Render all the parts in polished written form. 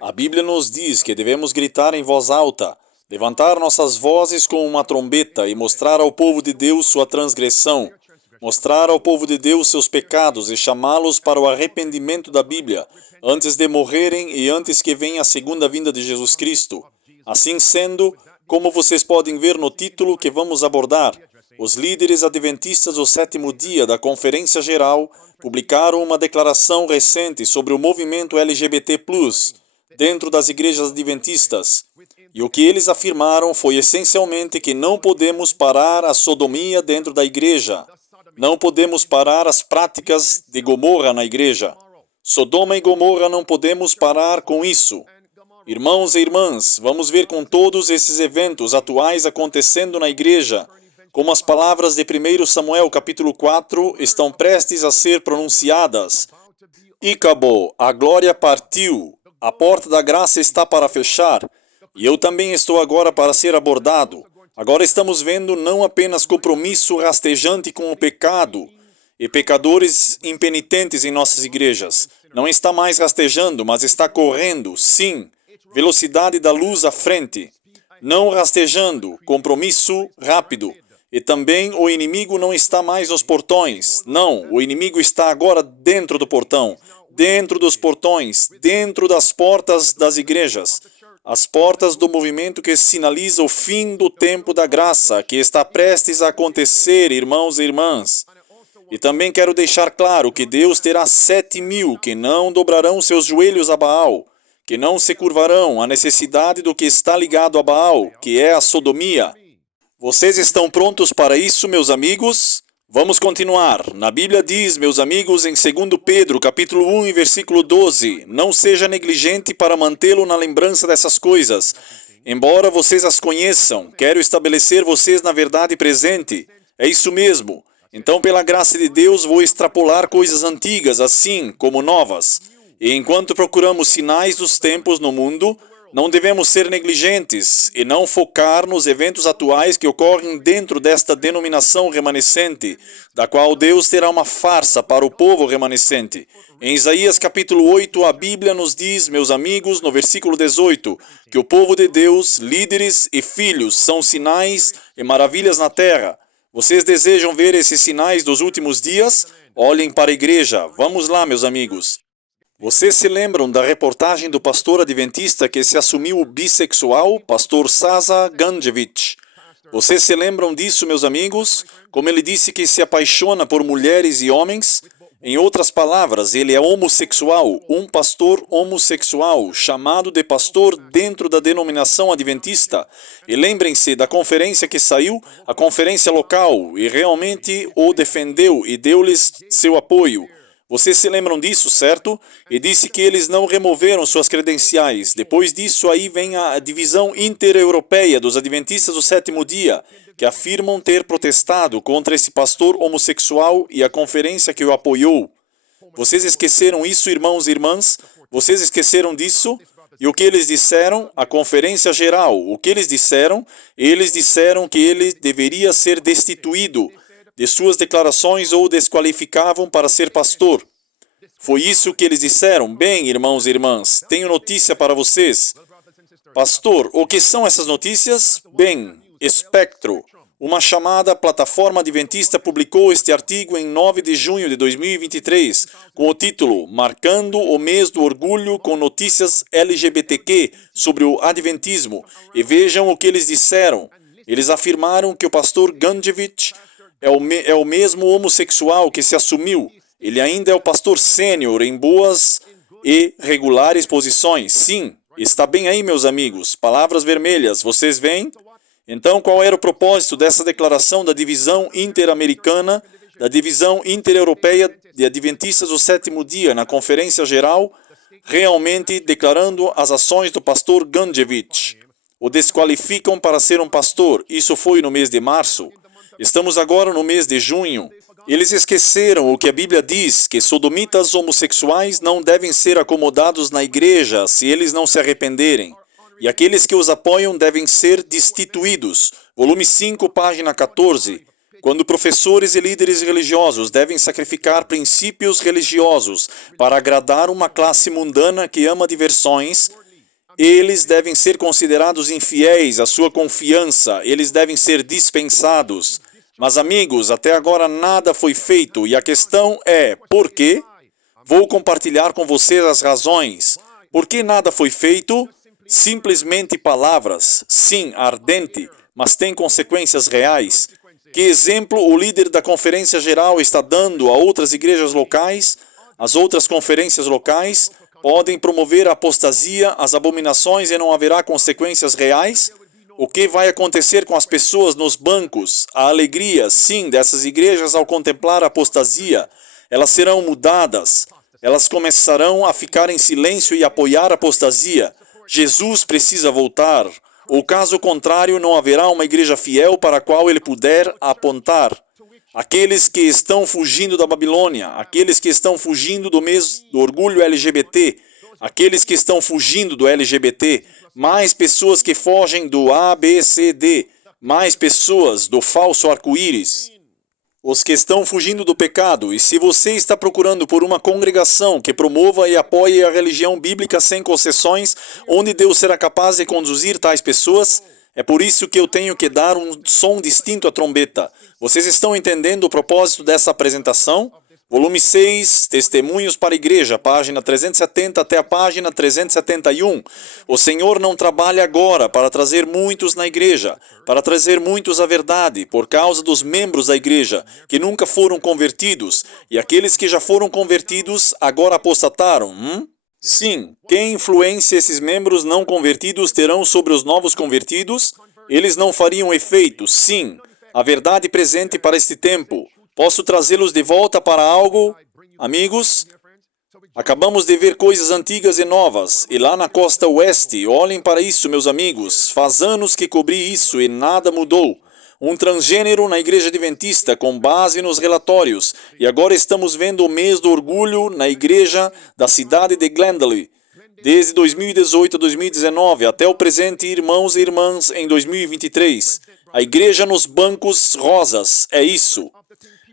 A Bíblia nos diz que devemos gritar em voz alta, levantar nossas vozes com uma trombeta e mostrar ao povo de Deus sua transgressão, mostrar ao povo de Deus seus pecados e chamá-los para o arrependimento da Bíblia, antes de morrerem e antes que venha a segunda vinda de Jesus Cristo. Assim sendo, como vocês podem ver no título que vamos abordar, os líderes adventistas do sétimo dia da Conferência Geral publicaram uma declaração recente sobre o movimento LGBT+, dentro das igrejas adventistas. E o que eles afirmaram foi essencialmente que não podemos parar a sodomia dentro da igreja. Não podemos parar as práticas de Gomorra na igreja. Sodoma e Gomorra não podemos parar com isso. Irmãos e irmãs, vamos ver com todos esses eventos atuais acontecendo na igreja, como as palavras de 1 Samuel capítulo 4 estão prestes a ser pronunciadas. Icabô, a glória partiu, a porta da graça está para fechar, e eu também estou agora para ser abordado. Agora estamos vendo não apenas compromisso rastejante com o pecado e pecadores impenitentes em nossas igrejas. Não está mais rastejando, mas está correndo, sim, velocidade da luz à frente. Não rastejando, compromisso rápido. E também o inimigo não está mais nos portões. Não, o inimigo está agora dentro do portão, dentro dos portões, dentro das portas das igrejas. As portas do movimento que sinaliza o fim do tempo da graça, que está prestes a acontecer, irmãos e irmãs. E também quero deixar claro que Deus terá 7.000 que não dobrarão seus joelhos a Baal, que não se curvarão à necessidade do que está ligado a Baal, que é a sodomia. Vocês estão prontos para isso, meus amigos? Vamos continuar. Na Bíblia diz, meus amigos, em 2 Pedro, capítulo 1, e versículo 12, não seja negligente para mantê-lo na lembrança dessas coisas. Embora vocês as conheçam, quero estabelecer vocês na verdade presente. É isso mesmo. Então, pela graça de Deus, vou extrapolar coisas antigas, assim como novas. E enquanto procuramos sinais dos tempos no mundo, não devemos ser negligentes e não focar nos eventos atuais que ocorrem dentro desta denominação remanescente, da qual Deus terá uma farsa para o povo remanescente. Em Isaías capítulo 8, a Bíblia nos diz, meus amigos, no versículo 18, que o povo de Deus, líderes e filhos, são sinais e maravilhas na terra. Vocês desejam ver esses sinais dos últimos dias? Olhem para a igreja. Vamos lá, meus amigos. Vocês se lembram da reportagem do pastor adventista que se assumiu bissexual, pastor Sasa Ganjevich? Vocês se lembram disso, meus amigos? Como ele disse que se apaixona por mulheres e homens? Em outras palavras, ele é homossexual, um pastor homossexual, chamado de pastor dentro da denominação adventista. E lembrem-se da conferência que saiu, a conferência local, e realmente o defendeu e deu-lhes seu apoio. Vocês se lembram disso, certo? E disse que eles não removeram suas credenciais. Depois disso, aí vem a divisão intereuropeia dos adventistas do sétimo dia, que afirmam ter protestado contra esse pastor homossexual e a conferência que o apoiou. Vocês esqueceram isso, irmãos e irmãs? Vocês esqueceram disso? E o que eles disseram? A conferência geral. O que eles disseram? Eles disseram que ele deveria ser destituído de suas declarações ou desqualificavam para ser pastor. Foi isso que eles disseram? Bem, irmãos e irmãs, tenho notícia para vocês. Pastor, o que são essas notícias? Bem, Espectro, uma chamada plataforma adventista, publicou este artigo em 9 de junho de 2023, com o título Marcando o mês do orgulho com notícias LGBTQ sobre o adventismo. E vejam o que eles disseram. Eles afirmaram que o pastor Ganjevich é o mesmo homossexual que se assumiu. Ele ainda é o pastor sênior em boas e regulares posições. Sim, está bem aí, meus amigos. Palavras vermelhas, vocês veem? Então, qual era o propósito dessa declaração da divisão interamericana, da divisão intereuropeia de adventistas do sétimo dia na Conferência Geral, realmente declarando as ações do pastor Ganjevich? O desqualificam para ser um pastor. Isso foi no mês de março. Estamos agora no mês de junho. Eles esqueceram o que a Bíblia diz, que sodomitas homossexuais não devem ser acomodados na igreja se eles não se arrependerem. E aqueles que os apoiam devem ser destituídos. Volume 5, página 14. Quando professores e líderes religiosos devem sacrificar princípios religiosos para agradar uma classe mundana que ama diversões, eles devem ser considerados infiéis à sua confiança, eles devem ser dispensados. Mas, amigos, até agora nada foi feito e a questão é: por quê? Vou compartilhar com vocês as razões. Por que nada foi feito? Simplesmente palavras, sim, ardente, mas tem consequências reais. Que exemplo o líder da Conferência Geral está dando a outras igrejas locais? As outras conferências locais podem promover a apostasia, as abominações e não haverá consequências reais? O que vai acontecer com as pessoas nos bancos? A alegria, sim, dessas igrejas ao contemplar a apostasia. Elas serão mudadas. Elas começarão a ficar em silêncio e apoiar a apostasia. Jesus precisa voltar. Ou caso contrário, não haverá uma igreja fiel para a qual ele puder apontar. Aqueles que estão fugindo da Babilônia, aqueles que estão fugindo do orgulho LGBT, aqueles que estão fugindo do LGBT, mais pessoas que fogem do A, B, C, D, mais pessoas do falso arco-íris. Os que estão fugindo do pecado, e se você está procurando por uma congregação que promova e apoie a religião bíblica sem concessões, onde Deus será capaz de conduzir tais pessoas, é por isso que eu tenho que dar um som distinto à trombeta. Vocês estão entendendo o propósito dessa apresentação? Volume 6, Testemunhos para a Igreja, página 370 até a página 371. O Senhor não trabalha agora para trazer muitos na igreja, para trazer muitos à verdade, por causa dos membros da igreja, que nunca foram convertidos, e aqueles que já foram convertidos agora apostataram. Sim, que influência esses membros não convertidos terão sobre os novos convertidos? Eles não fariam efeito, sim. A verdade presente para este tempo. Posso trazê-los de volta para algo? Amigos, acabamos de ver coisas antigas e novas, e lá na costa oeste, olhem para isso, meus amigos, faz anos que cobri isso e nada mudou. Um transgênero na igreja adventista, com base nos relatórios, e agora estamos vendo o mês do orgulho na igreja da cidade de Glendale. Desde 2018 a 2019, até o presente, irmãos e irmãs, em 2023. A igreja nos bancos rosas, é isso.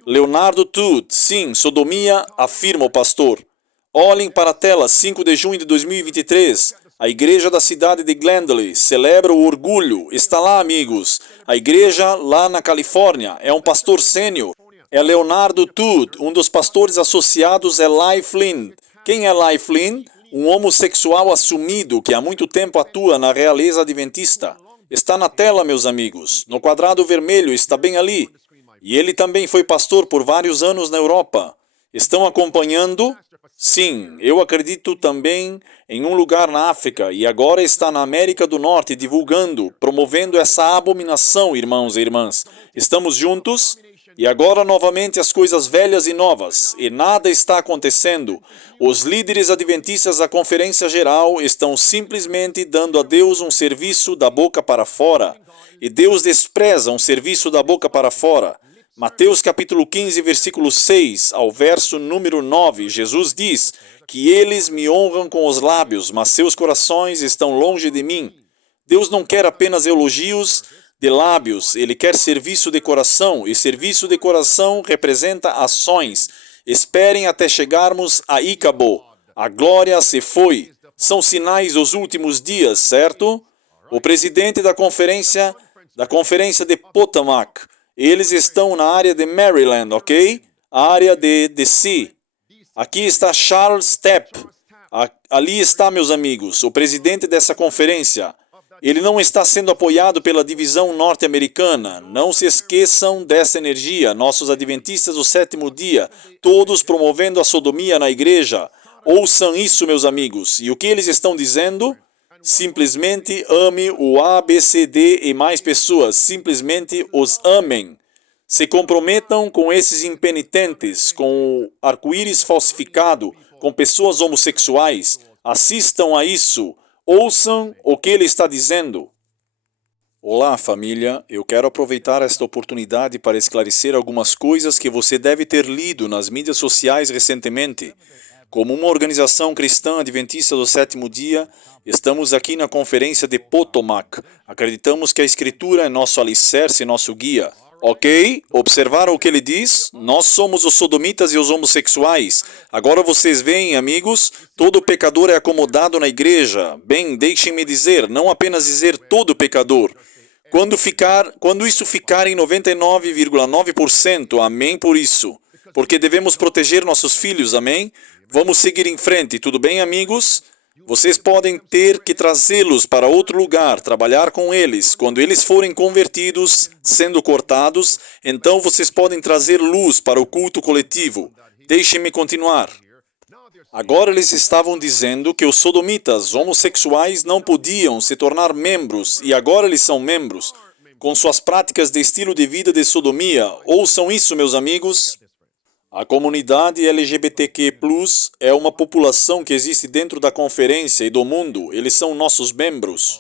Leonardo Todd, sim, sodomia, afirma o pastor. Olhem para a tela, 5 de junho de 2023. A igreja da cidade de Glendale celebra o orgulho. Está lá, amigos. A igreja lá na Califórnia é um pastor sênior. É Leonardo Todd. Um dos pastores associados é Lai Flynn. Quem é Lai Flynn? Um homossexual assumido que há muito tempo atua na realeza adventista. Está na tela, meus amigos. No quadrado vermelho, está bem ali. E ele também foi pastor por vários anos na Europa. Estão acompanhando? Sim, eu acredito também em um lugar na África e agora está na América do Norte divulgando, promovendo essa abominação, irmãos e irmãs. Estamos juntos? E agora novamente as coisas velhas e novas, e nada está acontecendo. Os líderes adventistas da Conferência Geral estão simplesmente dando a Deus um serviço da boca para fora. E Deus despreza um serviço da boca para fora. Mateus capítulo 15, versículo 6 ao verso número 9, Jesus diz que eles me honram com os lábios, mas seus corações estão longe de mim. Deus não quer apenas elogios de lábios, Ele quer serviço de coração, e serviço de coração representa ações. Esperem até chegarmos a Ícabo. A glória se foi. São sinais dos últimos dias, certo? O presidente da conferência de Potomac, eles estão na área de Maryland, ok? A área de DC. Aqui está Charles Stepp. Ali está, meus amigos, o presidente dessa conferência. Ele não está sendo apoiado pela divisão norte-americana. Não se esqueçam dessa energia. Nossos adventistas do sétimo dia, todos promovendo a sodomia na igreja. Ouçam isso, meus amigos. E o que eles estão dizendo? Simplesmente ame o A, B, C, D e mais pessoas. Simplesmente os amem. Se comprometam com esses impenitentes, com o arco-íris falsificado, com pessoas homossexuais. Assistam a isso. Ouçam o que ele está dizendo. Olá, família. Eu quero aproveitar esta oportunidade para esclarecer algumas coisas que você deve ter lido nas mídias sociais recentemente. Como uma organização cristã adventista do sétimo dia, estamos aqui na conferência de Potomac. Acreditamos que a Escritura é nosso alicerce e nosso guia. Ok? Observaram o que ele diz? Nós somos os sodomitas e os homossexuais. Agora vocês veem, amigos, todo pecador é acomodado na igreja. Bem, deixem-me dizer, não apenas dizer todo pecador. Quando isso ficar em 99,9%, amém por isso. Porque devemos proteger nossos filhos, amém? Vamos seguir em frente, tudo bem, amigos? Vocês podem ter que trazê-los para outro lugar, trabalhar com eles. Quando eles forem convertidos, sendo cortados, então vocês podem trazer luz para o culto coletivo. Deixem-me continuar. Agora eles estavam dizendo que os sodomitas homossexuais não podiam se tornar membros, e agora eles são membros, com suas práticas de estilo de vida de sodomia. Ouçam isso, meus amigos. A comunidade LGBTQ+, é uma população que existe dentro da conferência e do mundo. Eles são nossos membros.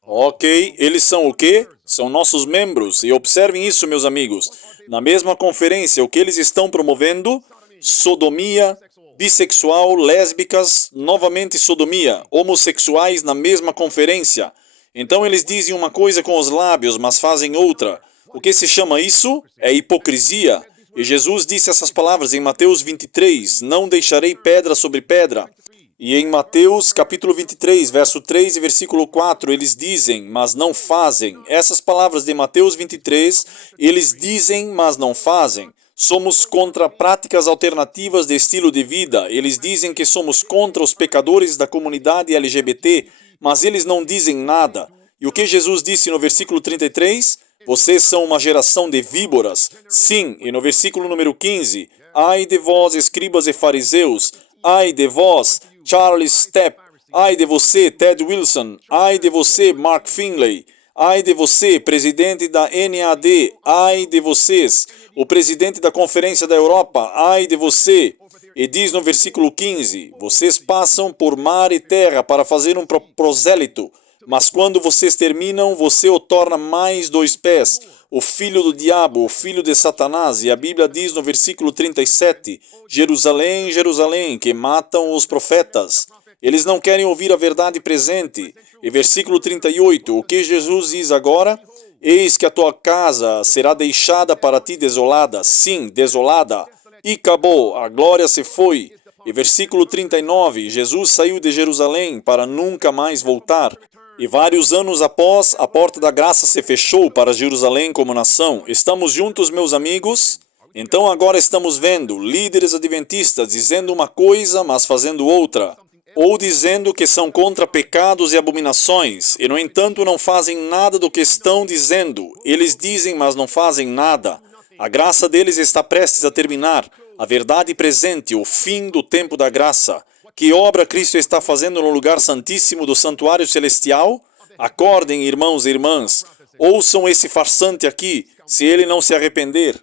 Ok, eles são o quê? São nossos membros. E observem isso, meus amigos. Na mesma conferência, o que eles estão promovendo? Sodomia, bissexual, lésbicas, novamente sodomia, homossexuais na mesma conferência. Então eles dizem uma coisa com os lábios, mas fazem outra. O que se chama isso? É hipocrisia. E Jesus disse essas palavras em Mateus 23, não deixarei pedra sobre pedra. E em Mateus capítulo 23, verso 3 e versículo 4, eles dizem, mas não fazem. Essas palavras de Mateus 23, eles dizem, mas não fazem. Somos contra práticas alternativas de estilo de vida. Eles dizem que somos contra os pecadores da comunidade LGBT, mas eles não dizem nada. E o que Jesus disse no versículo 33? Vocês são uma geração de víboras. Sim, e no versículo número 15, ai de vós, escribas e fariseus, ai de vós, Charles Stepp, ai de você, Ted Wilson, ai de você, Mark Finley, ai de você, presidente da NAD, ai de vocês, o presidente da Conferência da Europa, ai de você. E diz no versículo 15, vocês passam por mar e terra para fazer um prosélito, mas quando vocês terminam, você o torna mais 2 pés, o filho do diabo, o filho de Satanás. E a Bíblia diz no versículo 37, Jerusalém, Jerusalém, que matam os profetas. Eles não querem ouvir a verdade presente. E versículo 38, o que Jesus diz agora? Eis que a tua casa será deixada para ti desolada. Sim, desolada. E acabou, a glória se foi. E versículo 39, Jesus saiu de Jerusalém para nunca mais voltar. E vários anos após, a porta da graça se fechou para Jerusalém como nação. Estamos juntos, meus amigos? Então agora estamos vendo líderes adventistas dizendo uma coisa, mas fazendo outra. Ou dizendo que são contra pecados e abominações, e no entanto não fazem nada do que estão dizendo. Eles dizem, mas não fazem nada. A graça deles está prestes a terminar. A verdade presente, o fim do tempo da graça. Que obra Cristo está fazendo no lugar santíssimo do santuário celestial? Acordem, irmãos e irmãs. Ouçam esse farsante aqui, se ele não se arrepender.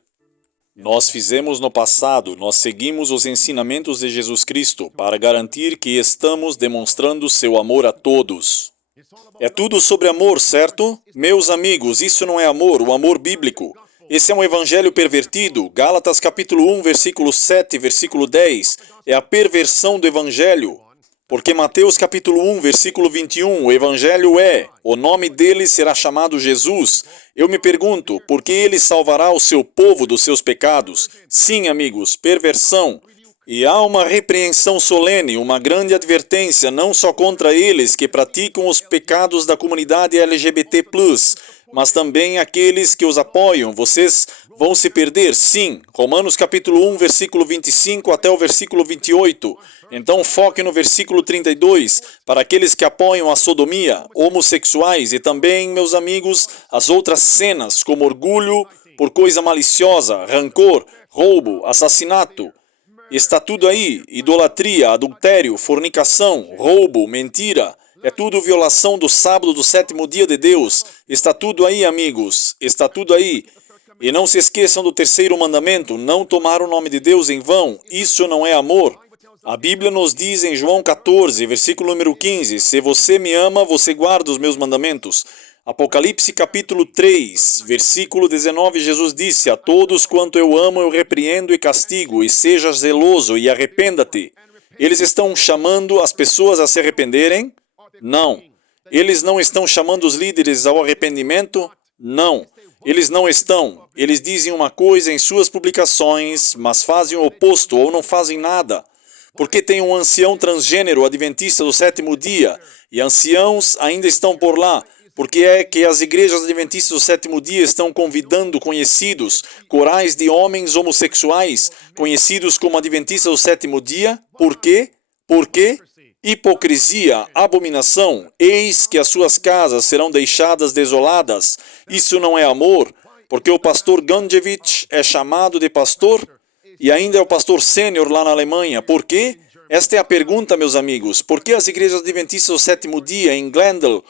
Nós fizemos no passado, nós seguimos os ensinamentos de Jesus Cristo para garantir que estamos demonstrando seu amor a todos. É tudo sobre amor, certo? Meus amigos, isso não é amor, o amor bíblico. Esse é um evangelho pervertido. Gálatas capítulo 1, versículo 7, versículo 10. É a perversão do evangelho. Porque Mateus capítulo 1, versículo 21, o evangelho o nome dele será chamado Jesus. Eu me pergunto, por que ele salvará o seu povo dos seus pecados? Sim, amigos, perversão. E há uma repreensão solene, uma grande advertência, não só contra eles que praticam os pecados da comunidade LGBT+, mas também aqueles que os apoiam. Vocês vão se perder, sim. Romanos capítulo 1, versículo 25 até o versículo 28. Então foque no versículo 32, para aqueles que apoiam a sodomia, homossexuais e também, meus amigos, as outras cenas, como orgulho por coisa maliciosa, rancor, roubo, assassinato. Está tudo aí, idolatria, adultério, fornicação, roubo, mentira. É tudo violação do sábado do 7º dia de Deus. Está tudo aí, amigos. Está tudo aí. E não se esqueçam do 3º mandamento, não tomar o nome de Deus em vão. Isso não é amor. A Bíblia nos diz em João 14, versículo número 15, se você me ama, você guarda os meus mandamentos. Apocalipse capítulo 3, versículo 19, Jesus disse, a todos quanto eu amo eu repreendo e castigo, e seja zeloso e arrependa-te. Eles estão chamando as pessoas a se arrependerem? Não. Eles não estão chamando os líderes ao arrependimento? Não. Eles não estão. Eles dizem uma coisa em suas publicações, mas fazem o oposto ou não fazem nada. Porque tem um ancião transgênero adventista do sétimo dia, e anciãos ainda estão por lá. Porque é que as igrejas adventistas do sétimo dia estão convidando conhecidos, corais de homens homossexuais, conhecidos como adventistas do sétimo dia? Por quê? Por quê? Hipocrisia, abominação, eis que as suas casas serão deixadas desoladas. Isso não é amor, porque o pastor Gundevich é chamado de pastor e ainda é o pastor sênior lá na Alemanha. Por quê? Esta é a pergunta, meus amigos. Por que as igrejas adventistas do sétimo dia em Glendale,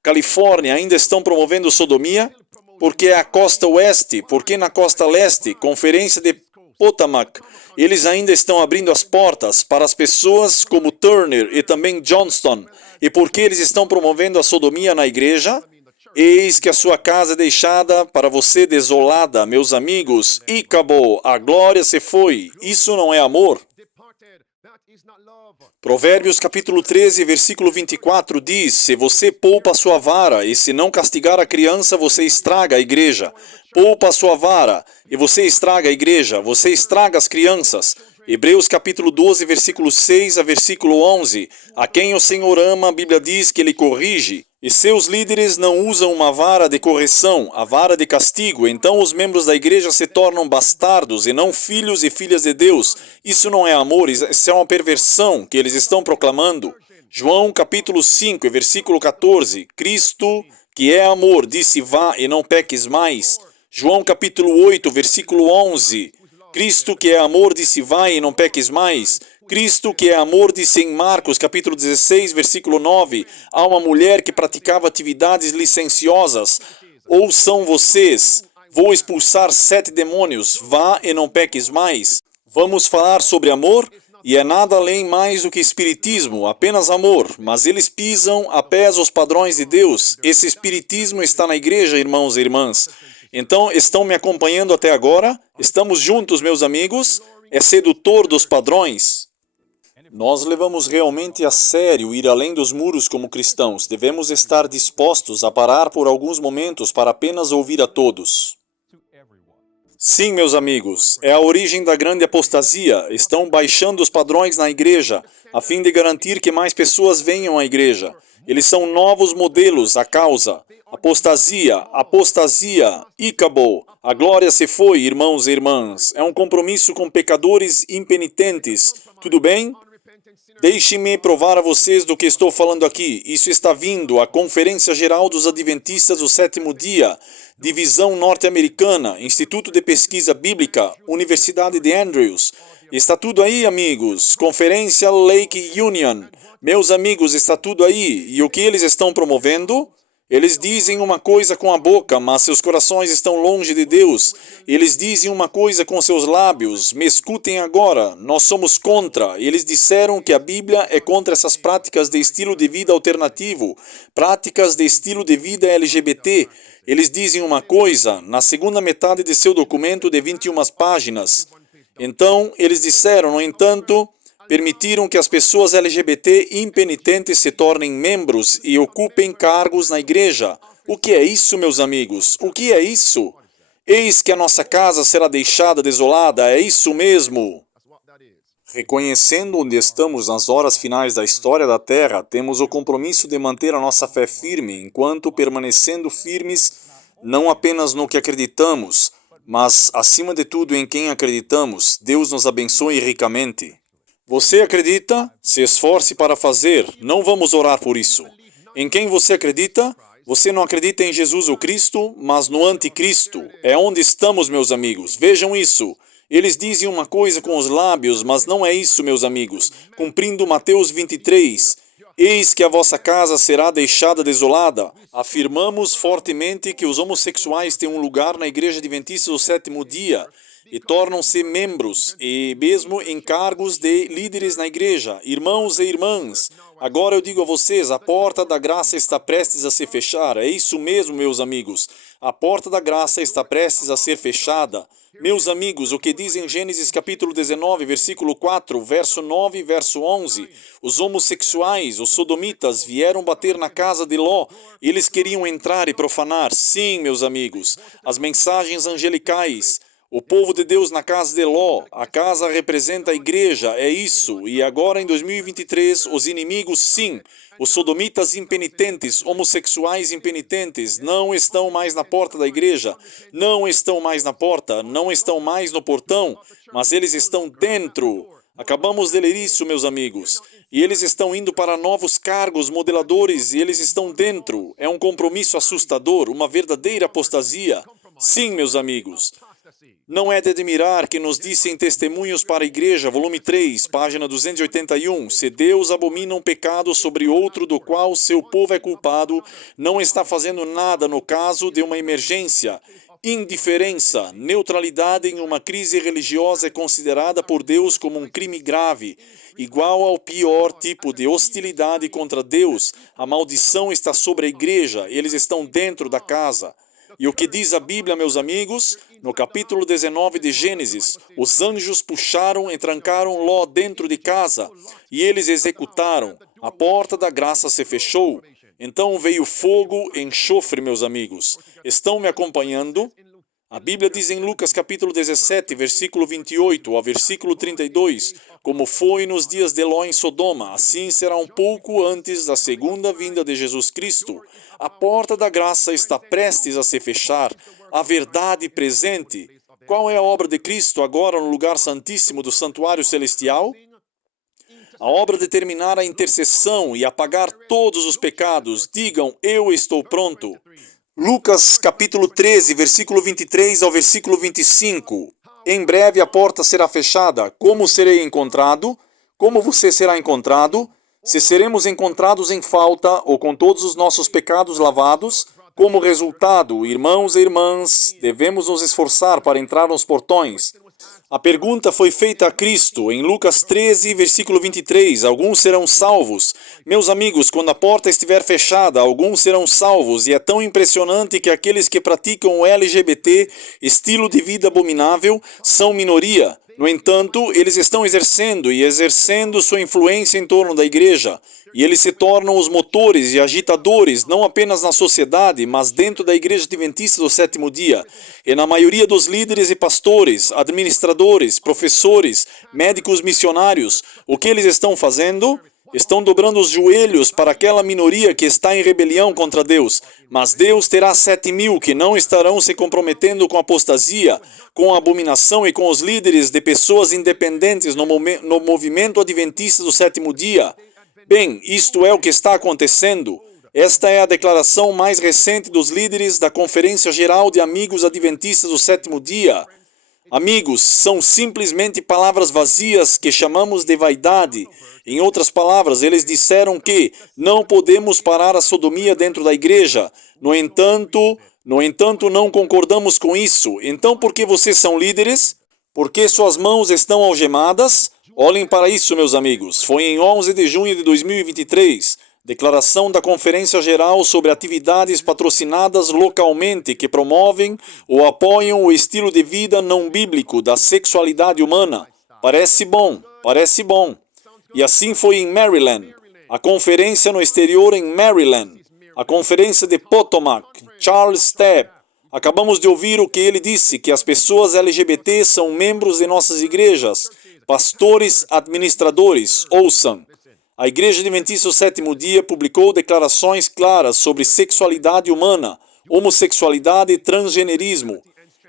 Califórnia, ainda estão promovendo sodomia? Porque é a costa oeste, porque na costa leste, Conferência de Potomac, eles ainda estão abrindo as portas para as pessoas como Turner e também Johnston. E por que eles estão promovendo a sodomia na igreja? Eis que a sua casa é deixada para você desolada, meus amigos, e acabou, a glória se foi. Isso não é amor. Provérbios capítulo 13, versículo 24 diz: se você poupa a sua vara e se não castigar a criança, você estraga a igreja. Poupa a sua vara e você estraga a igreja, você estraga as crianças. Hebreus capítulo 12, versículo 6 a versículo 11. A quem o Senhor ama, a Bíblia diz que ele corrige. E seus líderes não usam uma vara de correção, a vara de castigo. Então os membros da igreja se tornam bastardos e não filhos e filhas de Deus. Isso não é amor, isso é uma perversão que eles estão proclamando. João capítulo 5, versículo 14. Cristo, que é amor, disse: vá e não peques mais. João capítulo 8, versículo 11. Cristo, que é amor, disse: vai e não peques mais. Cristo, que é amor, disse em Marcos, capítulo 16, versículo 9, há uma mulher que praticava atividades licenciosas. Ou são vocês? Vou expulsar 7 demônios. Vá e não peques mais. Vamos falar sobre amor? E é nada além mais do que espiritismo, apenas amor. Mas eles pisam a pés os padrões de Deus. Esse espiritismo está na igreja, irmãos e irmãs. Então, estão me acompanhando até agora? Estamos juntos, meus amigos? É sedutor dos padrões. Nós levamos realmente a sério ir além dos muros como cristãos. Devemos estar dispostos a parar por alguns momentos para apenas ouvir a todos. Sim, meus amigos, é a origem da grande apostasia. Estão baixando os padrões na igreja, a fim de garantir que mais pessoas venham à igreja. Eles são novos modelos, a causa. Apostasia, apostasia, e acabou. A glória se foi, irmãos e irmãs. É um compromisso com pecadores impenitentes. Tudo bem? Deixe-me provar a vocês do que estou falando aqui. Isso está vindo, a Conferência Geral dos Adventistas do Sétimo Dia, Divisão Norte-Americana, Instituto de Pesquisa Bíblica, Universidade de Andrews. Está tudo aí, amigos. Conferência Lake Union. Meus amigos, está tudo aí. E o que eles estão promovendo? Eles dizem uma coisa com a boca, mas seus corações estão longe de Deus. Eles dizem uma coisa com seus lábios. Me escutem agora, nós somos contra. Eles disseram que a Bíblia é contra essas práticas de estilo de vida alternativo, práticas de estilo de vida LGBT. Eles dizem uma coisa na segunda metade de seu documento de 21 páginas. Então, eles disseram, no entanto, permitiram que as pessoas LGBT impenitentes se tornem membros e ocupem cargos na igreja. O que é isso, meus amigos? O que é isso? Eis que a nossa casa será deixada desolada, é isso mesmo. Reconhecendo onde estamos nas horas finais da história da Terra, temos o compromisso de manter a nossa fé firme, enquanto permanecendo firmes não apenas no que acreditamos, mas, acima de tudo, em quem acreditamos. Deus nos abençoe ricamente. Você acredita? Se esforce para fazer. Não vamos orar por isso. Em quem você acredita? Você não acredita em Jesus o Cristo, mas no anticristo. É onde estamos, meus amigos. Vejam isso. Eles dizem uma coisa com os lábios, mas não é isso, meus amigos. Cumprindo Mateus 23. Eis que a vossa casa será deixada desolada. Afirmamos fortemente que os homossexuais têm um lugar na Igreja Adventista do Sétimo Dia e tornam-se membros e mesmo em cargos de líderes na igreja. Irmãos e irmãs, Agora eu digo a vocês, a porta da graça está prestes a se fechar. É isso mesmo, meus amigos. A porta da graça está prestes a ser fechada. Meus amigos, o que diz em Gênesis capítulo 19, versículo 4, verso 9 e verso 11, os homossexuais, os sodomitas, vieram bater na casa de Ló, e eles queriam entrar e profanar. Sim, meus amigos, as mensagens angelicais, o povo de Deus na casa de Ló, a casa representa a igreja, é isso, e agora em 2023, os inimigos, sim, os sodomitas impenitentes, homossexuais impenitentes, não estão mais na porta da igreja, não estão mais na porta, não estão mais no portão, mas eles estão dentro. Acabamos de ler isso, meus amigos. E eles estão indo para novos cargos modeladores e eles estão dentro. É um compromisso assustador, uma verdadeira apostasia. Sim, meus amigos. Não é de admirar que nos disse em Testemunhos para a Igreja, volume 3, página 281, se Deus abomina um pecado sobre outro do qual seu povo é culpado, não está fazendo nada no caso de uma emergência. Indiferença, neutralidade em uma crise religiosa é considerada por Deus como um crime grave, igual ao pior tipo de hostilidade contra Deus. A maldição está sobre a igreja, eles estão dentro da casa. E o que diz a Bíblia, meus amigos? No capítulo 19 de Gênesis, os anjos puxaram e trancaram Ló dentro de casa, e eles executaram. A porta da graça se fechou. Então veio fogo e enxofre, meus amigos. Estão me acompanhando? A Bíblia diz em Lucas capítulo 17, versículo 28 ao versículo 32, como foi nos dias de Ló em Sodoma, assim será um pouco antes da segunda vinda de Jesus Cristo. A porta da graça está prestes a se fechar, a verdade presente. Qual é a obra de Cristo agora no lugar santíssimo do santuário celestial? A obra de terminar a intercessão e apagar todos os pecados. Digam, eu estou pronto. Lucas capítulo 13, versículo 23 ao versículo 25. Em breve a porta será fechada. Como serei encontrado? Como você será encontrado? Se seremos encontrados em falta ou com todos os nossos pecados lavados, como resultado, irmãos e irmãs, devemos nos esforçar para entrar nos portões. A pergunta foi feita a Cristo em Lucas 13, versículo 23. Alguns serão salvos. Meus amigos, quando a porta estiver fechada, alguns serão salvos. E é tão impressionante que aqueles que praticam o LGBT, estilo de vida abominável, são minoria. No entanto, eles estão exercendo sua influência em torno da igreja. E eles se tornam os motores e agitadores, não apenas na sociedade, mas dentro da Igreja Adventista do Sétimo Dia. E na maioria dos líderes e pastores, administradores, professores, médicos missionários, o que eles estão fazendo? Estão dobrando os joelhos para aquela minoria que está em rebelião contra Deus. Mas Deus terá 7.000 que não estarão se comprometendo com a apostasia, com a abominação e com os líderes de pessoas independentes no movimento adventista do Sétimo Dia. Bem, isto é o que está acontecendo. Esta é a declaração mais recente dos líderes da Conferência Geral de Amigos Adventistas do Sétimo Dia. Amigos, são simplesmente palavras vazias que chamamos de vaidade. Em outras palavras, eles disseram que não podemos parar a sodomia dentro da igreja. No entanto, não concordamos com isso. Então, por que vocês são líderes? Por que suas mãos estão algemadas? Olhem para isso, meus amigos. Foi em 11 de junho de 2023, declaração da Conferência Geral sobre atividades patrocinadas localmente que promovem ou apoiam o estilo de vida não bíblico da sexualidade humana. Parece bom, parece bom. E assim foi em Maryland. A conferência no exterior em Maryland. A conferência de Potomac, Charles Stapp. Acabamos de ouvir o que ele disse, que as pessoas LGBT são membros de nossas igrejas. Pastores, administradores, ouçam. A Igreja Adventista do Sétimo Dia publicou declarações claras sobre sexualidade humana, homossexualidade e transgenerismo.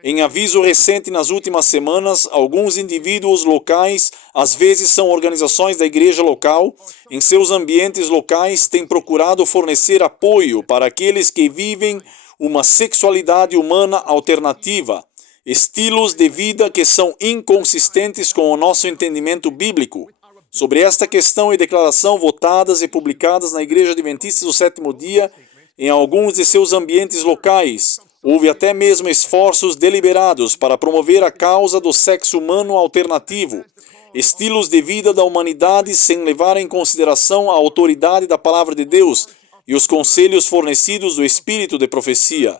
Em aviso recente nas últimas semanas, alguns indivíduos locais, às vezes são organizações da igreja local, em seus ambientes locais têm procurado fornecer apoio para aqueles que vivem uma sexualidade humana alternativa. Estilos de vida que são inconsistentes com o nosso entendimento bíblico. Sobre esta questão e declaração votadas e publicadas na Igreja Adventista do Sétimo Dia, em alguns de seus ambientes locais, houve até mesmo esforços deliberados para promover a causa do sexo humano alternativo. estilos de vida da humanidade sem levar em consideração a autoridade da palavra de Deus e os conselhos fornecidos do espírito de profecia.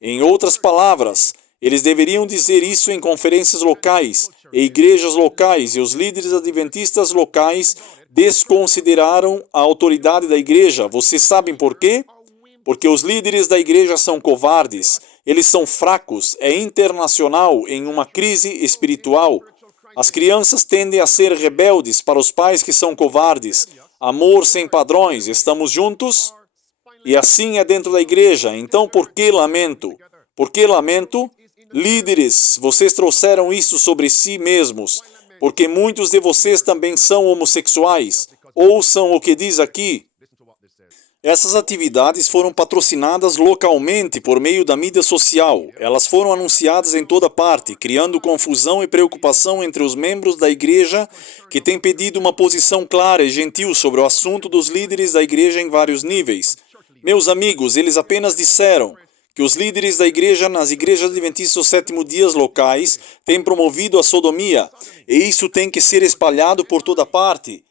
Em outras palavras, eles deveriam dizer isso em conferências locais e igrejas locais, e os líderes adventistas locais desconsideraram a autoridade da igreja. Vocês sabem por quê? Porque os líderes da igreja são covardes, eles são fracos, é internacional em uma crise espiritual. As crianças tendem a ser rebeldes para os pais que são covardes. Amor sem padrões, estamos juntos? E assim é dentro da igreja. Então, por que lamento? Por que lamento? Líderes, vocês trouxeram isso sobre si mesmos, porque muitos de vocês também são homossexuais. Ouçam o que diz aqui. Essas atividades foram patrocinadas localmente por meio da mídia social. Elas foram anunciadas em toda parte, criando confusão e preocupação entre os membros da igreja que têm pedido uma posição clara e gentil sobre o assunto dos líderes da igreja em vários níveis. Meus amigos, eles apenas disseram que os líderes da igreja nas igrejas adventistas dos sétimo dias locais têm promovido a sodomia, e isso tem que ser espalhado por toda parte.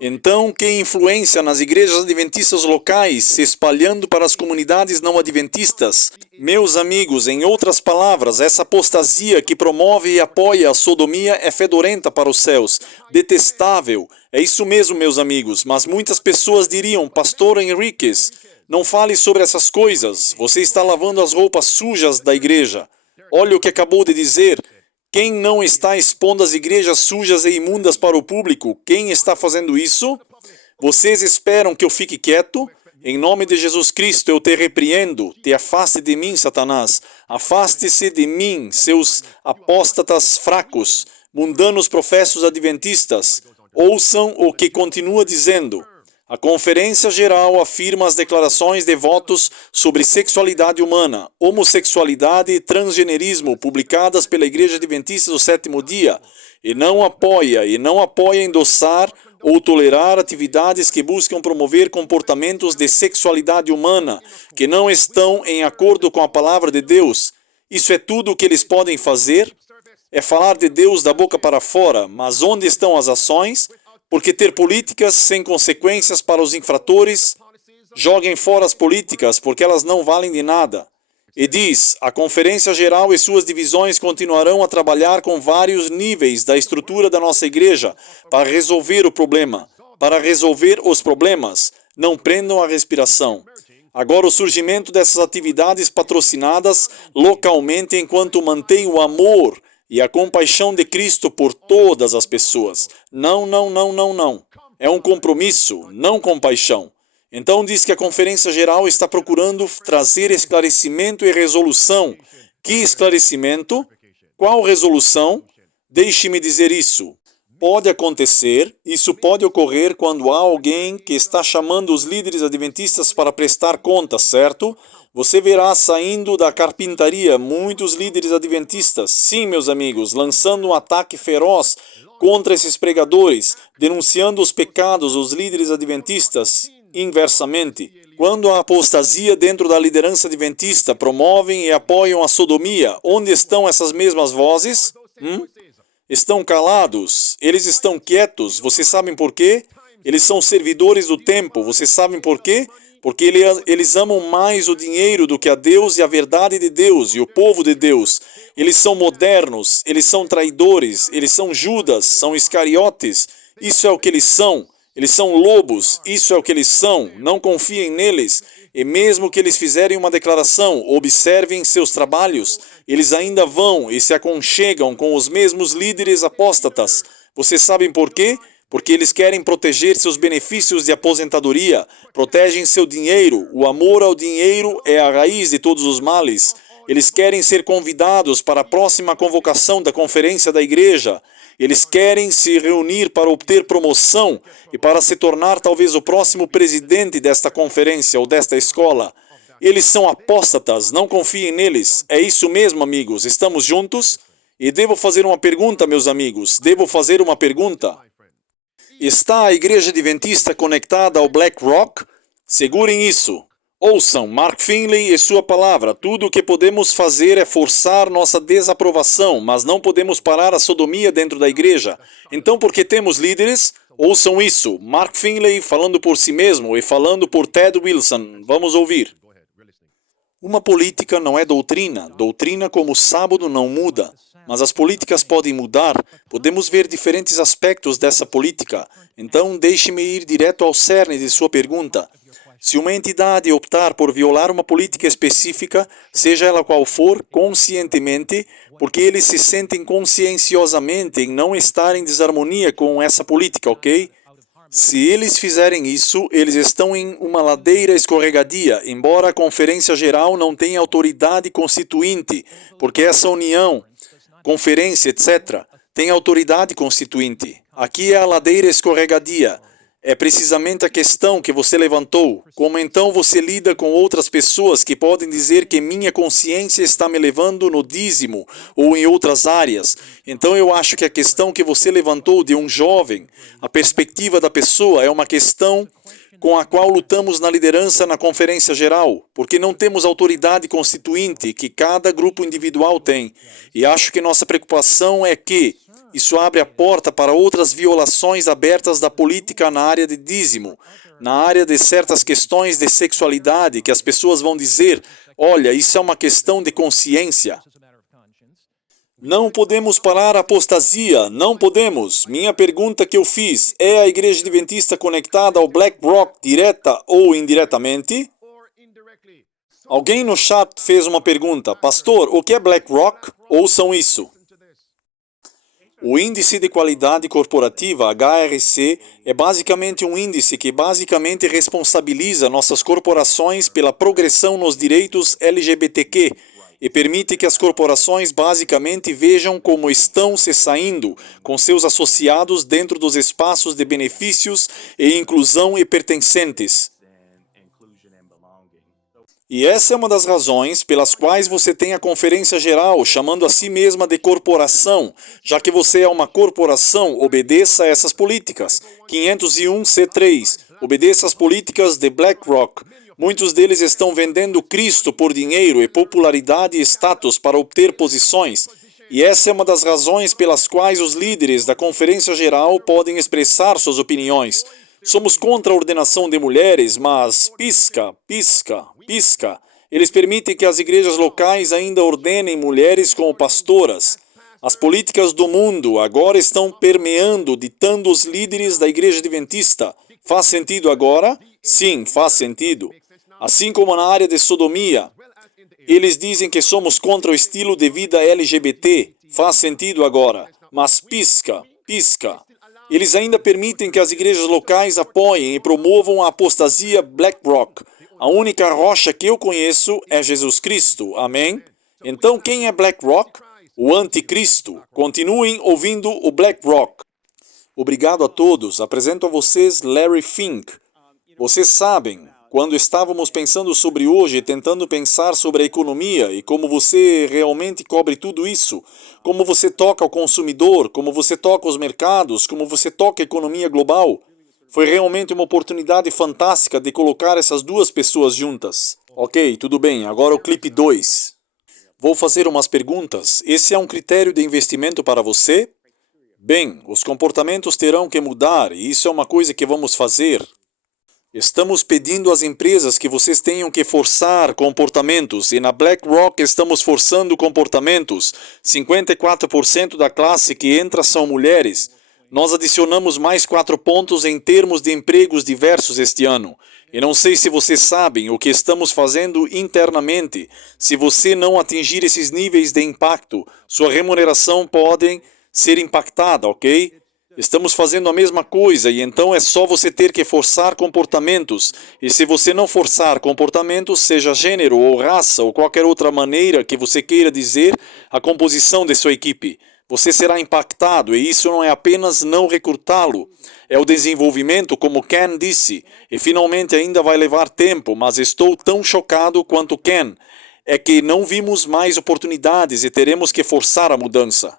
Então, que influência nas igrejas adventistas locais, se espalhando para as comunidades não adventistas? Meus amigos, em outras palavras, essa apostasia que promove e apoia a sodomia é fedorenta para os céus, detestável. É isso mesmo, meus amigos, mas muitas pessoas diriam, Pastor Henriques, não fale sobre essas coisas, você está lavando as roupas sujas da igreja. Olha o que acabou de dizer. Quem não está expondo as igrejas sujas e imundas para o público? Quem está fazendo isso? Vocês esperam que eu fique quieto? Em nome de Jesus Cristo eu te repreendo. Te afaste de mim, Satanás. Afaste-se de mim, seus apóstatas fracos, mundanos professos adventistas. Ouçam o que continua dizendo. A Conferência Geral afirma as declarações de votos sobre sexualidade humana, homossexualidade e transgenerismo publicadas pela Igreja Adventista do Sétimo Dia e não apoia endossar ou tolerar atividades que buscam promover comportamentos de sexualidade humana que não estão em acordo com a palavra de Deus. Isso é tudo o que eles podem fazer? É falar de Deus da boca para fora, mas onde estão as ações? Porque ter políticas sem consequências para os infratores, joguem fora as políticas, porque elas não valem de nada. E diz, a Conferência Geral e suas divisões continuarão a trabalhar com vários níveis da estrutura da nossa igreja para resolver o problema, para resolver os problemas. Não prendam a respiração. Agora, o surgimento dessas atividades patrocinadas localmente enquanto mantém o amor e a compaixão de Cristo por todas as pessoas. Não. É um compromisso, não compaixão. Então diz que a Conferência Geral está procurando trazer esclarecimento e resolução. Que esclarecimento? Qual resolução? Deixe-me dizer isso. Pode acontecer, isso pode ocorrer quando há alguém que está chamando os líderes adventistas para prestar contas, certo? Você verá saindo da carpintaria muitos líderes adventistas, sim, meus amigos, lançando um ataque feroz contra esses pregadores, denunciando os pecados dos líderes adventistas. Inversamente, quando a apostasia dentro da liderança adventista promovem e apoiam a sodomia, onde estão essas mesmas vozes? Estão calados, eles estão quietos, vocês sabem por quê? Eles são servidores do tempo, vocês sabem por quê? Porque eles amam mais o dinheiro do que a Deus e a verdade de Deus e o povo de Deus. Eles são modernos, eles são traidores, eles são Judas, são Iscariotes. Isso é o que eles são. Eles são lobos, isso é o que eles são. Não confiem neles. E mesmo que eles fizerem uma declaração, observem seus trabalhos, eles ainda vão e se aconchegam com os mesmos líderes apóstatas. Vocês sabem por quê? Porque eles querem proteger seus benefícios de aposentadoria, protegem seu dinheiro. O amor ao dinheiro é a raiz de todos os males. Eles querem ser convidados para a próxima convocação da conferência da igreja. Eles querem se reunir para obter promoção e para se tornar talvez o próximo presidente desta conferência ou desta escola. Eles são apóstatas, não confiem neles. É isso mesmo, amigos. Estamos juntos? E devo fazer uma pergunta, meus amigos. Devo fazer uma pergunta. Está a igreja adventista conectada ao Black Rock? Segurem isso. Ouçam, Mark Finley e sua palavra. Tudo o que podemos fazer é forçar nossa desaprovação, mas não podemos parar a sodomia dentro da igreja. Então, porque temos líderes? Ouçam isso. Mark Finley falando por si mesmo e falando por Ted Wilson. Vamos ouvir. Uma política não é doutrina. Doutrina como o sábado não muda. Mas as políticas podem mudar. Podemos ver diferentes aspectos dessa política. Então, deixe-me ir direto ao cerne de sua pergunta. Se uma entidade optar por violar uma política específica, seja ela qual for, conscientemente, porque eles se sentem conscienciosamente em não estar em desarmonia com essa política, ok? Se eles fizerem isso, eles estão em uma ladeira escorregadia, embora a Conferência Geral não tenha autoridade constituinte, porque essa união, conferência, etc., tem autoridade constituinte. Aqui é a ladeira escorregadia. É precisamente a questão que você levantou. Como então você lida com outras pessoas que podem dizer que minha consciência está me levando no dízimo ou em outras áreas? Então eu acho que a questão que você levantou de um jovem, a perspectiva da pessoa é uma questão com a qual lutamos na liderança na Conferência Geral, porque não temos autoridade constituinte que cada grupo individual tem. E acho que nossa preocupação é que isso abre a porta para outras violações abertas da política na área de dízimo, na área de certas questões de sexualidade, que as pessoas vão dizer, olha, isso é uma questão de consciência. Não podemos parar a apostasia, não podemos. Minha pergunta que eu fiz, é a Igreja Adventista conectada ao BlackRock direta ou indiretamente? Alguém no chat fez uma pergunta, pastor, o que é BlackRock? Ouçam isso. O Índice de Qualidade Corporativa, HRC, é basicamente um índice que basicamente responsabiliza nossas corporações pela progressão nos direitos LGBTQ e permite que as corporações basicamente vejam como estão se saindo com seus associados dentro dos espaços de benefícios e inclusão e pertencentes. E essa é uma das razões pelas quais você tem a Conferência Geral chamando a si mesma de corporação. Já que você é uma corporação, obedeça a essas políticas. 501c3. Obedeça às políticas de BlackRock. Muitos deles estão vendendo Cristo por dinheiro e popularidade e status para obter posições. E essa é uma das razões pelas quais os líderes da Conferência Geral podem expressar suas opiniões. Somos contra a ordenação de mulheres, mas pisca. Eles permitem que as igrejas locais ainda ordenem mulheres como pastoras. As políticas do mundo agora estão permeando, ditando os líderes da Igreja Adventista. Faz sentido agora? Sim, faz sentido. Assim como na área de sodomia, eles dizem que somos contra o estilo de vida LGBT. Faz sentido agora. Mas pisca. Eles ainda permitem que as igrejas locais apoiem e promovam a apostasia BlackRock. A única rocha que eu conheço é Jesus Cristo. Amém? Então, quem é BlackRock? O anticristo. Continuem ouvindo o BlackRock. Obrigado a todos. Apresento a vocês Larry Fink. Vocês sabem, quando estávamos pensando sobre hoje, tentando pensar sobre a economia e como você realmente cobre tudo isso, como você toca o consumidor, como você toca os mercados, como você toca a economia global, foi realmente uma oportunidade fantástica de colocar essas duas pessoas juntas. Ok, tudo bem, agora o clipe 2. Vou fazer umas perguntas. Esse é um critério de investimento para você? Bem, os comportamentos terão que mudar e isso é uma coisa que vamos fazer. Estamos pedindo às empresas que vocês tenham que forçar comportamentos e na BlackRock estamos forçando comportamentos. 54% da classe que entra são mulheres. Nós adicionamos mais 4 pontos em termos de empregos diversos este ano. E não sei se vocês sabem o que estamos fazendo internamente. Se você não atingir esses níveis de impacto, sua remuneração pode ser impactada, ok? Estamos fazendo a mesma coisa e então é só você ter que forçar comportamentos. E se você não forçar comportamentos, seja gênero ou raça ou qualquer outra maneira que você queira dizer a composição de sua equipe, você será impactado e isso não é apenas não recrutá-lo. É o desenvolvimento, como Ken disse, e finalmente ainda vai levar tempo, mas estou tão chocado quanto Ken. É que não vimos mais oportunidades e teremos que forçar a mudança.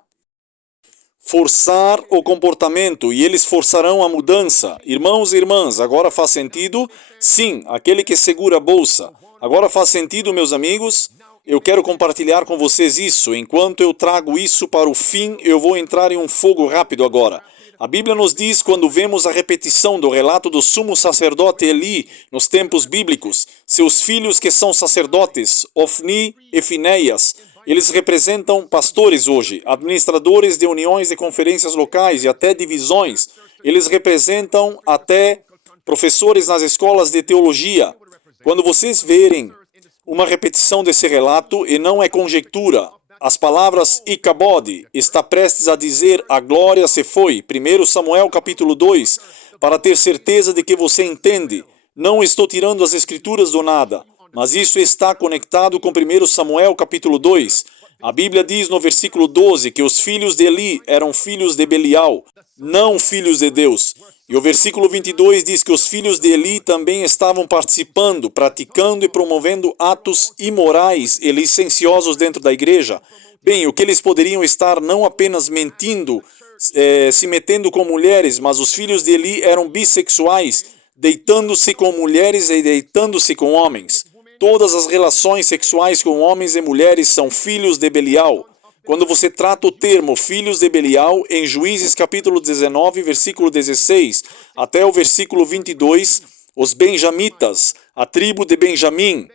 forçar o comportamento e eles forçarão a mudança. Irmãos e irmãs, agora faz sentido? Sim, aquele que segura a bolsa. Agora faz sentido, meus amigos? Eu quero compartilhar com vocês isso. Enquanto eu trago isso para o fim, eu vou entrar em um fogo rápido agora. A Bíblia nos diz, quando vemos a repetição do relato do sumo sacerdote Eli nos tempos bíblicos, seus filhos que são sacerdotes, Ofni e Finéias, eles representam pastores hoje, administradores de uniões e conferências locais e até divisões. Eles representam até professores nas escolas de teologia. Quando vocês verem uma repetição desse relato, e não é conjectura, as palavras Icabod está prestes a dizer a glória se foi. 1 Samuel capítulo 2, para ter certeza de que você entende. Não estou tirando as escrituras do nada, mas isso está conectado com 1 Samuel capítulo 2. A Bíblia diz no versículo 12 que os filhos de Eli eram filhos de Belial, não filhos de Deus. E o versículo 22 diz que os filhos de Eli também estavam participando, praticando e promovendo atos imorais e licenciosos dentro da igreja. Bem, o que eles poderiam estar não apenas mentindo, se metendo com mulheres, mas os filhos de Eli eram bissexuais, deitando-se com mulheres e deitando-se com homens. Todas as relações sexuais com homens e mulheres são filhos de Belial. Quando você trata o termo filhos de Belial, em Juízes capítulo 19, versículo 16, até o versículo 22, os benjamitas, a tribo de Benjamim,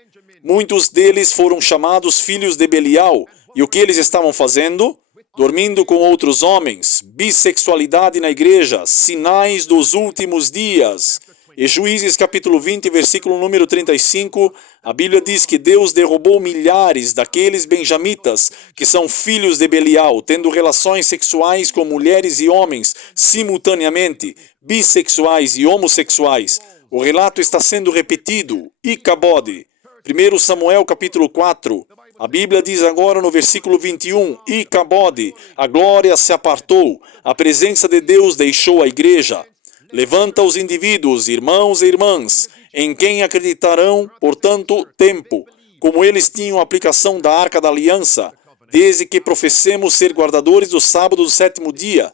muitos deles foram chamados filhos de Belial. E o que eles estavam fazendo? Dormindo com outros homens, bissexualidade na igreja, sinais dos últimos dias. E Juízes capítulo 20, versículo número 35, a Bíblia diz que Deus derrubou milhares daqueles benjamitas que são filhos de Belial, tendo relações sexuais com mulheres e homens simultaneamente, bissexuais e homossexuais. O relato está sendo repetido. Icabod. 1 Samuel capítulo 4. A Bíblia diz agora no versículo 21, Icabod, a glória se apartou, a presença de Deus deixou a igreja. Levanta os indivíduos, irmãos e irmãs, em quem acreditarão por tanto tempo, como eles tinham a aplicação da Arca da Aliança, desde que professemos ser guardadores do sábado do sétimo dia,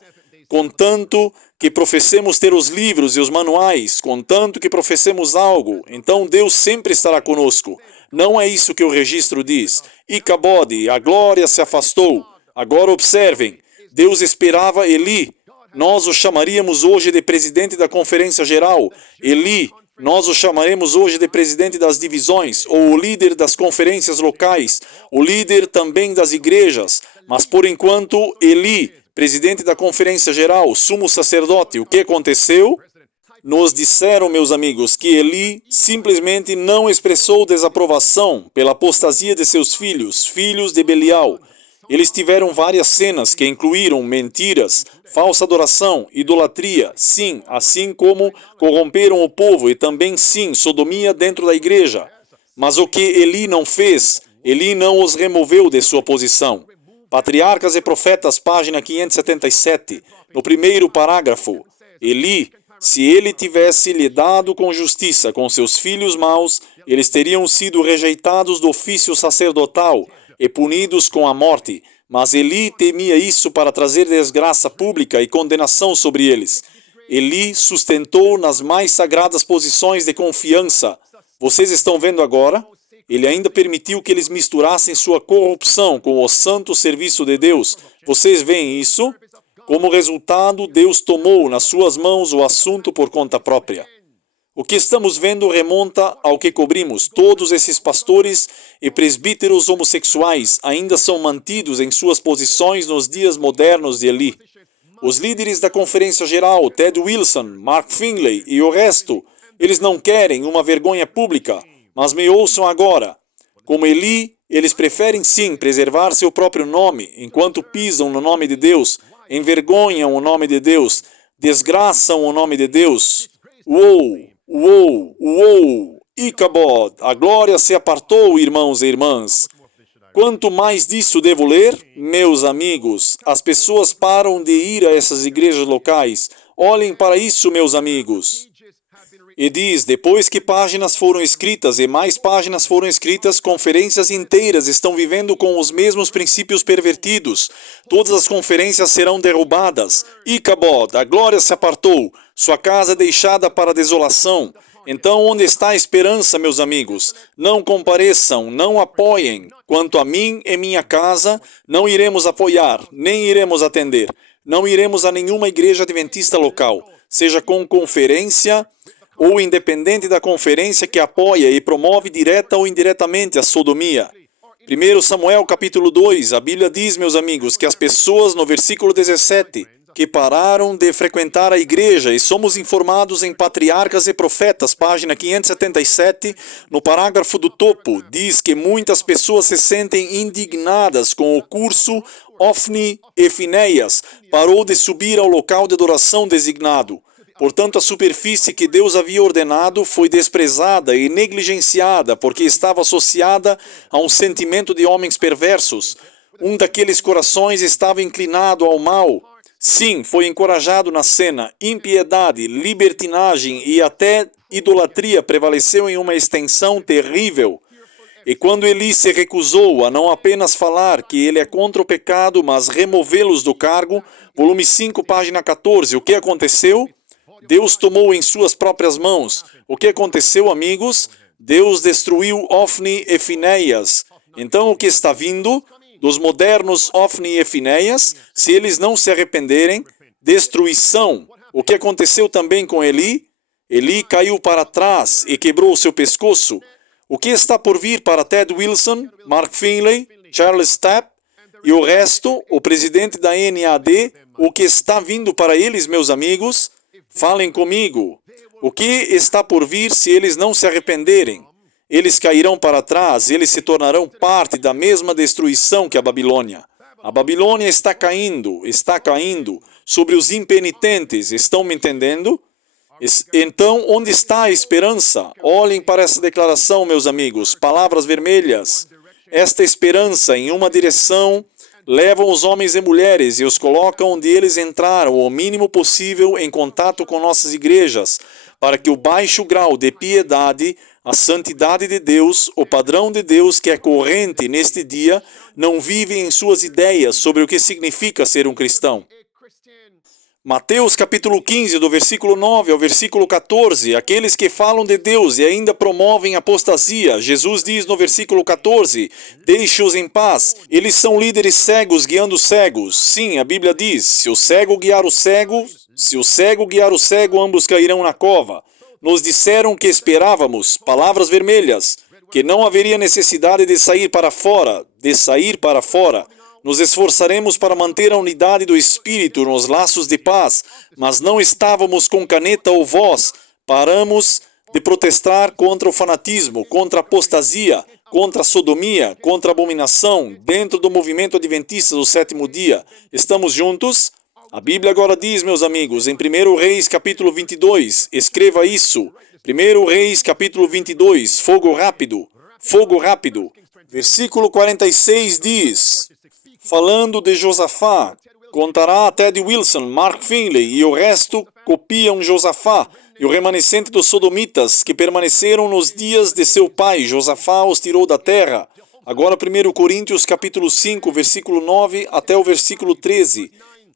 contanto que professemos ter os livros e os manuais, contanto que professemos algo, então Deus sempre estará conosco. Não é isso que o registro diz. Icabod, a glória se afastou. Agora observem, Deus esperava Eli. Nós o chamaríamos hoje de presidente da Conferência Geral. Eli, nós o chamaremos hoje de presidente das divisões, ou o líder das conferências locais, o líder também das igrejas. Mas por enquanto, Eli, presidente da Conferência Geral, sumo sacerdote, o que aconteceu? Nos disseram, meus amigos, que Eli simplesmente não expressou desaprovação pela apostasia de seus filhos, filhos de Belial. Eles tiveram várias cenas que incluíram mentiras, falsa adoração, idolatria, sim, assim como corromperam o povo e também, sim, sodomia dentro da igreja. Mas o que Eli não fez, Eli não os removeu de sua posição. Patriarcas e Profetas, página 577, no primeiro parágrafo, Eli, se ele tivesse lidado com justiça com seus filhos maus, eles teriam sido rejeitados do ofício sacerdotal e punidos com a morte. Mas Eli temia isso para trazer desgraça pública e condenação sobre eles. Eli sustentou nas mais sagradas posições de confiança. Vocês estão vendo agora? Ele ainda permitiu que eles misturassem sua corrupção com o santo serviço de Deus. Vocês veem isso? Como resultado, Deus tomou nas suas mãos o assunto por conta própria. O que estamos vendo remonta ao que cobrimos. Todos esses pastores e presbíteros homossexuais ainda são mantidos em suas posições nos dias modernos de Eli. Os líderes da Conferência Geral, Ted Wilson, Mark Finley e o resto, eles não querem uma vergonha pública, mas me ouçam agora. Como Eli, eles preferem sim preservar seu próprio nome, enquanto pisam no nome de Deus, envergonham o nome de Deus, desgraçam o nome de Deus. Uou! Uou, uou, Icabod, a glória se apartou, irmãos e irmãs. Quanto mais disso devo ler? Meus amigos, as pessoas param de ir a essas igrejas locais. Olhem para isso, meus amigos. E diz, depois que páginas foram escritas e mais páginas foram escritas, conferências inteiras estão vivendo com os mesmos princípios pervertidos. Todas as conferências serão derrubadas. Icabod, a glória se apartou, sua casa é deixada para a desolação. Então, onde está a esperança, meus amigos? Não compareçam, não apoiem. Quanto a mim e minha casa, não iremos apoiar, nem iremos atender. Não iremos a nenhuma igreja adventista local, seja com conferência ou independente da conferência que apoia e promove direta ou indiretamente a sodomia. 1 Samuel capítulo 2, a Bíblia diz, meus amigos, que as pessoas, no versículo 17, que pararam de frequentar a igreja, e somos informados em Patriarcas e Profetas, página 577, no parágrafo do topo, diz que muitas pessoas se sentem indignadas com o curso Ofni e Finéias, parou de subir ao local de adoração designado. Portanto, a superfície que Deus havia ordenado foi desprezada e negligenciada porque estava associada a um sentimento de homens perversos. Um daqueles corações estava inclinado ao mal. Sim, foi encorajado na cena. Impiedade, libertinagem e até idolatria prevaleceu em uma extensão terrível. E quando Eli se recusou a não apenas falar que ele é contra o pecado, mas removê-los do cargo, volume 5, página 14, o que aconteceu? Deus tomou em suas próprias mãos. O que aconteceu, amigos? Deus destruiu Ofni e Finéias. Então, o que está vindo dos modernos Ofni e Finéias, se eles não se arrependerem? Destruição. O que aconteceu também com Eli? Eli caiu para trás e quebrou o seu pescoço. O que está por vir para Ted Wilson, Mark Finley, Charles Tapp e o resto, o presidente da NAD, o que está vindo para eles, meus amigos? Falem comigo. O que está por vir se eles não se arrependerem? Eles cairão para trás, eles se tornarão parte da mesma destruição que a Babilônia. A Babilônia está caindo sobre os impenitentes. Estão me entendendo? Então, onde está a esperança? Olhem para essa declaração, meus amigos, palavras vermelhas. Esta esperança em uma direção levam os homens e mulheres e os colocam onde eles entraram o mínimo possível em contato com nossas igrejas, para que o baixo grau de piedade, a santidade de Deus, o padrão de Deus que é corrente neste dia, não vive em suas ideias sobre o que significa ser um cristão. Mateus capítulo 15, do versículo 9 ao versículo 14, aqueles que falam de Deus e ainda promovem apostasia, Jesus diz no versículo 14, deixe-os em paz, eles são líderes cegos guiando cegos. Sim, a Bíblia diz, se o cego guiar o cego, ambos cairão na cova. Nos disseram que esperávamos, palavras vermelhas, que não haveria necessidade de sair para fora, Nos esforçaremos para manter a unidade do Espírito nos laços de paz, mas não estávamos com caneta ou voz. Paramos de protestar contra o fanatismo, contra a apostasia, contra a sodomia, contra a abominação, dentro do movimento adventista do sétimo dia. Estamos juntos? A Bíblia agora diz, meus amigos, em 1 Reis capítulo 22, escreva isso. 1 Reis capítulo 22, fogo rápido. Versículo 46 diz... Falando de Josafá, contará a Ted Wilson, Mark Finley e o resto copiam Josafá e o remanescente dos sodomitas que permaneceram nos dias de seu pai. Josafá os tirou da terra. Agora 1 Coríntios capítulo 5, versículo 9 até o versículo 13.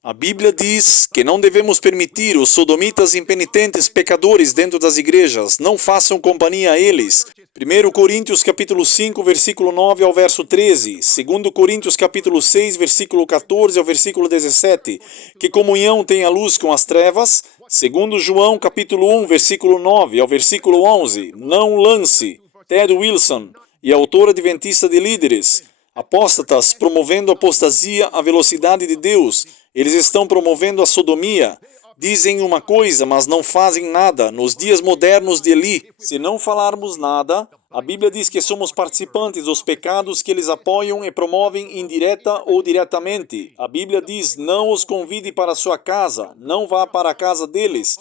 A Bíblia diz que não devemos permitir os sodomitas impenitentes pecadores dentro das igrejas. Não façam companhia a eles. 1 Coríntios capítulo 5, versículo 9 ao verso 13. 2 Coríntios capítulo 6, versículo 14 ao versículo 17. Que comunhão tem a luz com as trevas? 2 João capítulo 1, versículo 9 ao versículo 11. Não lance. Ted Wilson e autor adventista de líderes. Apóstatas promovendo apostasia à velocidade de Deus. Eles estão promovendo a sodomia. Dizem uma coisa, mas não fazem nada. Nos dias modernos de Eli, se não falarmos nada, a Bíblia diz que somos participantes dos pecados que eles apoiam e promovem indireta ou diretamente. A Bíblia diz, não os convide para a sua casa, não vá para a casa deles.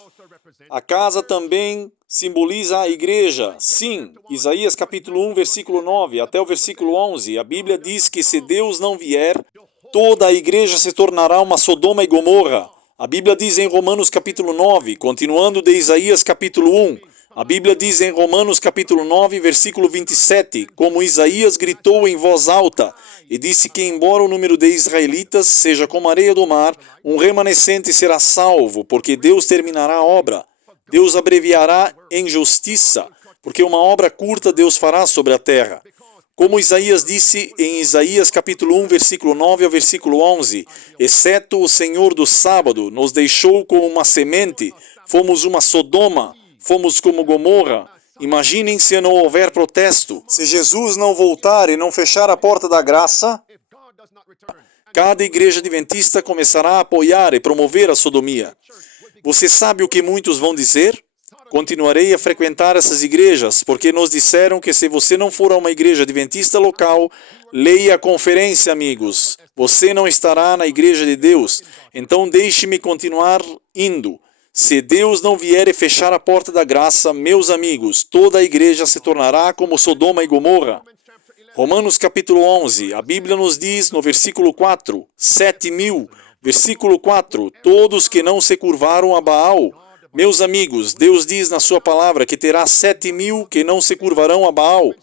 A casa também simboliza a igreja. Sim, Isaías capítulo 1, versículo 9 até o versículo 11. A Bíblia diz que se Deus não vier, toda a igreja se tornará uma Sodoma e Gomorra. A Bíblia diz em Romanos capítulo 9, continuando de Isaías capítulo 1, A Bíblia diz em Romanos capítulo 9, versículo 27, como Isaías gritou em voz alta e disse que embora o número de israelitas seja como a areia do mar, um remanescente será salvo, porque Deus terminará a obra. Deus abreviará em justiça, porque uma obra curta Deus fará sobre a terra. Como Isaías disse em Isaías capítulo 1, versículo 9 ao versículo 11, exceto o Senhor do sábado nos deixou como uma semente, fomos uma Sodoma, fomos como Gomorra. Imaginem se não houver protesto. Se Jesus não voltar e não fechar a porta da graça, cada igreja adventista começará a apoiar e promover a sodomia. Você sabe o que muitos vão dizer? Continuarei a frequentar essas igrejas, porque nos disseram que se você não for a uma igreja adventista local, leia a conferência, amigos. Você não estará na igreja de Deus, então deixe-me continuar indo. Se Deus não vier e fechar a porta da graça, meus amigos, toda a igreja se tornará como Sodoma e Gomorra. Romanos capítulo 11, a Bíblia nos diz no versículo 4, 7.000, versículo 4, todos que não se curvaram a Baal. Meus amigos, Deus diz na sua palavra que terá 7.000 que não se curvarão a Baal.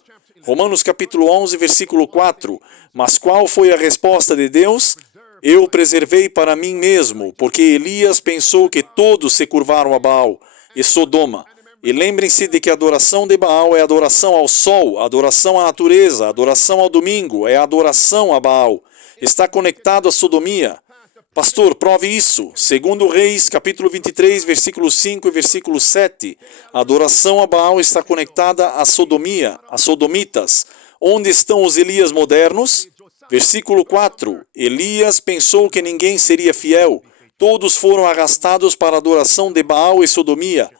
Romanos capítulo 11, versículo 4, mas qual foi a resposta de Deus? Eu preservei para mim mesmo, porque Elias pensou que todos se curvaram a Baal e Sodoma. E lembrem-se de que a adoração de Baal é adoração ao sol, adoração à natureza, adoração ao domingo, é adoração a Baal. Está conectado à sodomia. Pastor, prove isso. Segundo Reis, capítulo 23, versículo 5 e versículo 7. A adoração a Baal está conectada à sodomia, a sodomitas. Onde estão os Elias modernos? Versículo 4. Elias pensou que ninguém seria fiel. Todos foram arrastados para a adoração de Baal e sodomia.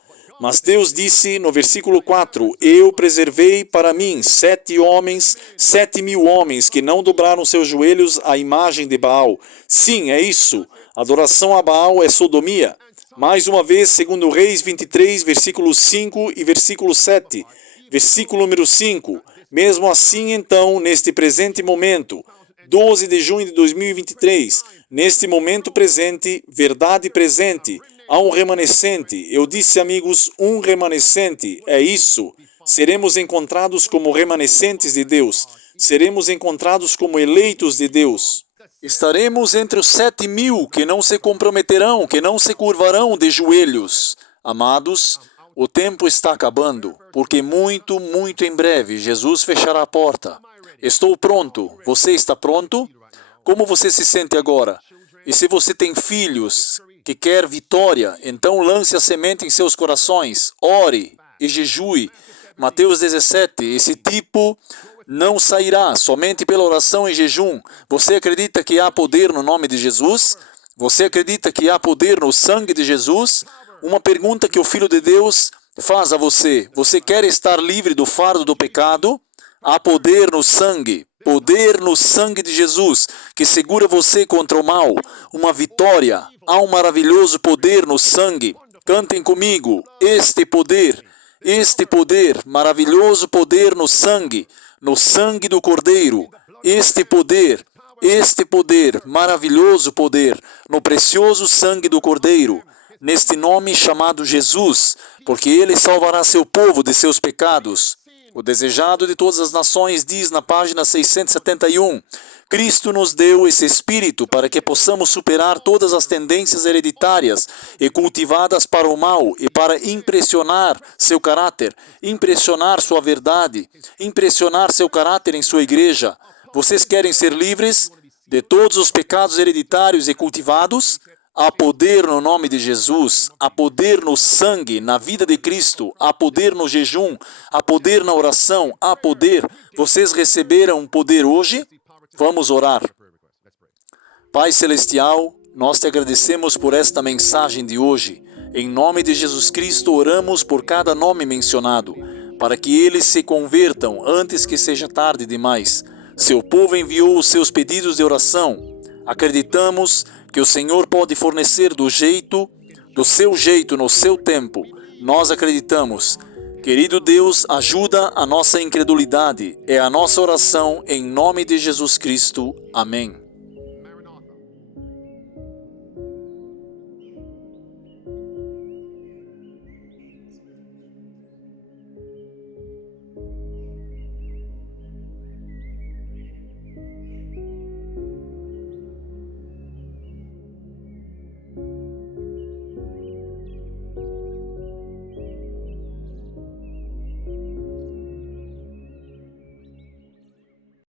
Mas Deus disse no versículo 4, eu preservei para mim 7.000 homens que não dobraram seus joelhos à imagem de Baal. Sim, é isso. Adoração a Baal é sodomia. Mais uma vez, segundo Reis 23, versículo 5 e versículo 7. Versículo número 5. Mesmo assim, então, neste presente momento, 12 de junho de 2023, neste momento presente, verdade presente, há um remanescente. Eu disse, amigos, um remanescente. É isso. Seremos encontrados como remanescentes de Deus. Seremos encontrados como eleitos de Deus. Estaremos entre os 7.000 que não se comprometerão, que não se curvarão de joelhos. Amados, o tempo está acabando, porque muito, muito em breve Jesus fechará a porta. Estou pronto. Você está pronto? Como você se sente agora? E se você tem filhos que quer vitória, então lance a semente em seus corações, ore e jejue. Mateus 17, esse tipo não sairá somente pela oração e jejum. Você acredita que há poder no nome de Jesus? Você acredita que há poder no sangue de Jesus? Uma pergunta que o Filho de Deus faz a você. Você quer estar livre do fardo do pecado? Há poder no sangue de Jesus, que segura você contra o mal. Uma vitória. Há um maravilhoso poder no sangue. Cantem comigo. Este poder, maravilhoso poder no sangue do Cordeiro. Este poder, maravilhoso poder, no precioso sangue do Cordeiro. Neste nome chamado Jesus, porque Ele salvará seu povo de seus pecados. O desejado de todas as nações diz na página 671, Cristo nos deu esse Espírito para que possamos superar todas as tendências hereditárias e cultivadas para o mal e para impressionar seu caráter, impressionar sua verdade, impressionar seu caráter em sua igreja. Vocês querem ser livres de todos os pecados hereditários e cultivados? Há poder no nome de Jesus, há poder no sangue, na vida de Cristo, há poder no jejum, há poder na oração, há poder. Vocês receberam poder hoje? Vamos orar. Pai Celestial, nós te agradecemos por esta mensagem de hoje. Em nome de Jesus Cristo, oramos por cada nome mencionado, para que eles se convertam antes que seja tarde demais. Seu povo enviou os seus pedidos de oração. Acreditamos que o Senhor pode fornecer do seu jeito, no seu tempo. Nós acreditamos. Querido Deus, ajuda a nossa incredulidade. É a nossa oração em nome de Jesus Cristo. Amém.